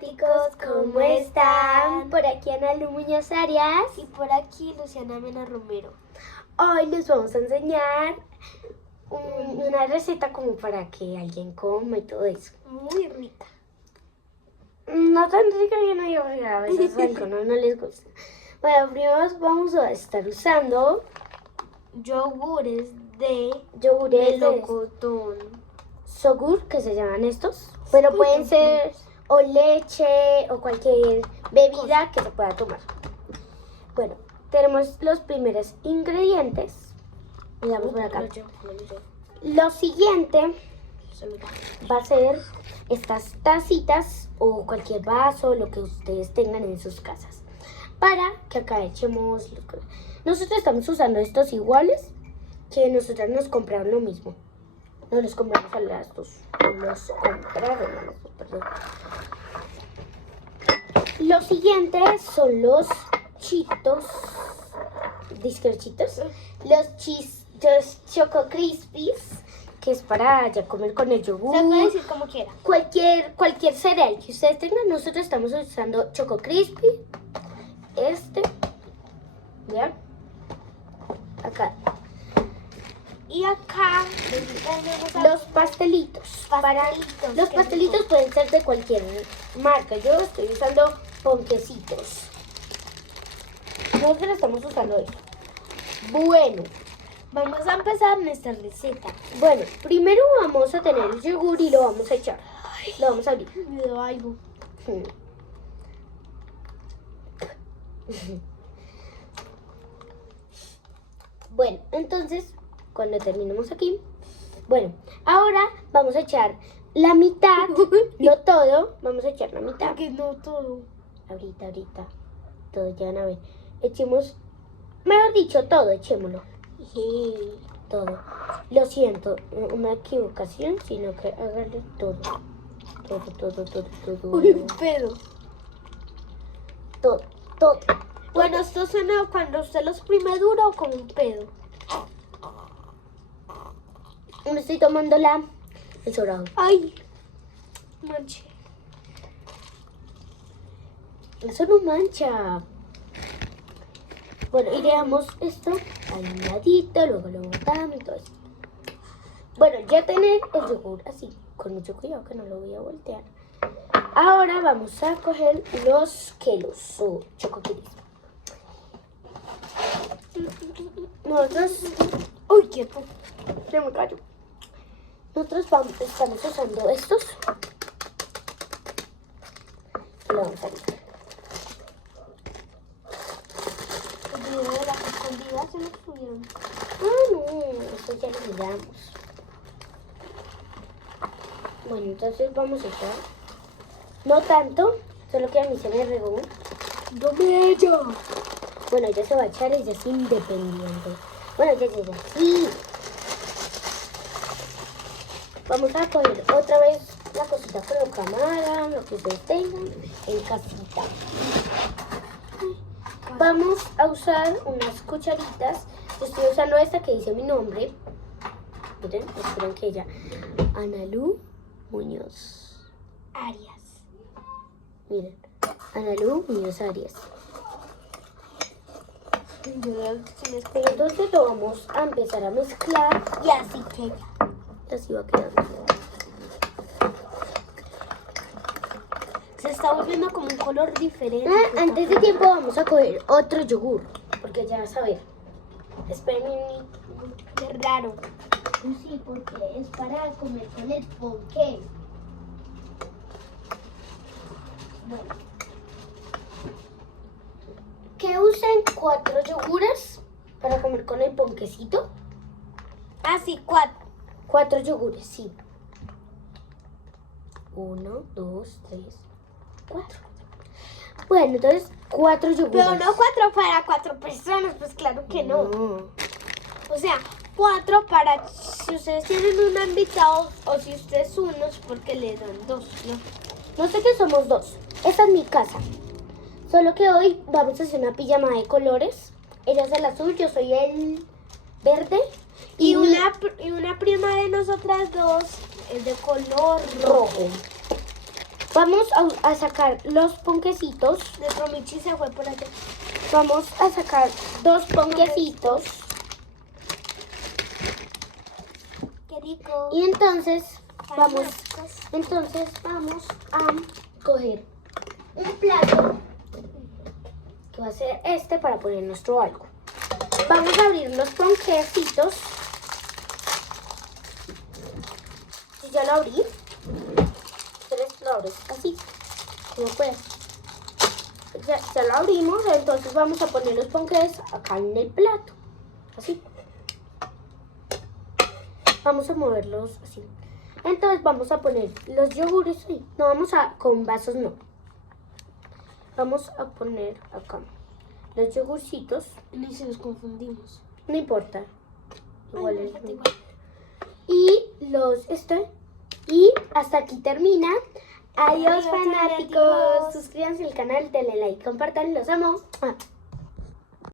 fanáticos, ¿cómo están? Por aquí Analu Muñoz Arias Y por aquí Luciana Mena Romero. Hoy les vamos a enseñar una receta como para que alguien coma y todo eso. Muy rica. No tan rica que no yo, a veces algo no les gusta. Bueno, primero vamos a estar usando Yogures de yogures de melocotón. Sogur, que se llaman estos, pero pueden ser o leche o cualquier bebida que se pueda tomar. Bueno, tenemos los primeros ingredientes. Miramos por acá. Lo siguiente va a ser estas tacitas o cualquier vaso, lo que ustedes tengan en sus casas, para que acá echemos. Nosotros estamos usando estos iguales que nosotras nos compraron lo mismo. No los compramos a las dos. Los compraron a las dos, perdón. Los siguientes son los chitos. Discrechitos. Los Choco Crispies, que es para ya comer con el yogur. Se puede decir como quiera. Cualquier cereal que ustedes tengan. Nosotros estamos usando Choco Crispy. ¿Ya? Acá. Y acá Los pastelitos. Los pastelitos pueden ser de cualquier marca. Yo estoy usando ponquecitos. Nosotros estamos usando eso. Bueno, vamos a empezar nuestra receta. Bueno, primero vamos a tener el yogur y lo vamos a echar. Lo vamos a abrir. Me dio algo. Bueno, entonces, cuando terminemos aquí, bueno, ahora vamos a echar la mitad, no todo, vamos a echar la mitad. Que no todo. Ahorita, todo ya van a ver. Echemos, mejor dicho, todo, echémoslo. Todo. Lo siento, una equivocación, sino que háganle todo. Todo. Uy, un pedo. Todo. Bueno, esto suena cuando usted lo exprime duro o como un pedo. Me estoy tomando el sobrado. Ay, manche. Eso no mancha. Bueno, y dejamos esto al ladito, luego lo botamos y todo eso. Bueno, ya tener el yogur así, con mucho cuidado que no lo voy a voltear. Ahora vamos a coger los kelos o chocoquiris. Nosotros... Uy, quieto. Se me cayó. Nosotros estamos usando estos. Lo vamos a quitar. El video de las escondidas se me subieron. No, eso ya lo miramos. Bueno, entonces vamos a echar. No tanto, solo que a mí se me regó. ¡No me echo! Bueno, ya se va a echar, ella es independiente. Bueno, ya. Sí. Vamos a coger otra vez la cosita con la cámara, lo que ustedes tengan en casita. Vamos a usar unas cucharitas. Yo estoy usando esta que dice mi nombre. Miren, esperen que ella. Analu Muñoz Arias. Miren, Analu Muñoz Arias. Entonces lo vamos a empezar a mezclar. Y así queda. Así va quedando. Se está volviendo como un color diferente. Antes de tiempo vamos a coger otro yogur, porque ya vas a ver. Esperen. Qué raro. Sí, porque es para comer con el ponqué. Bueno. Que usen 4 yogures para comer con el ponquecito. Así, 4. 4 yogures, sí. 1, 2, 3, 4. Bueno, entonces 4 yogures. Pero no 4 para 4 personas, pues claro que no. O sea, 4 para si ustedes tienen un invitado o si ustedes unos porque le dan 2, ¿no? Nosotros somos 2. Esta es mi casa. Solo que hoy vamos a hacer una pijama de colores. Ella es el azul, yo soy el verde. Y una prima de nosotras dos es de color rojo. Vamos a sacar los ponquecitos. Nuestro Michi se fue por allá. Vamos a sacar 2 ponquecitos. Qué rico. Y entonces vamos Vamos. a coger Un plato. que va a ser este para poner nuestro algo. Vamos a abrir los ponquecitos. Si ya lo abrí, entonces lo abres así, como puedes. Ya lo abrimos, entonces vamos a poner los ponques acá en el plato, así. Vamos a moverlos así. Entonces vamos a poner los yogures ahí. No vamos a, con vasos no. Vamos a poner acá los yogurcitos. Y si nos confundimos. No importa. Igual Ay, es no, lo igual. Y y hasta aquí termina. Adiós, Adiós, fanáticos. fanáticos. Suscríbanse al canal, denle like, compartan, los amo.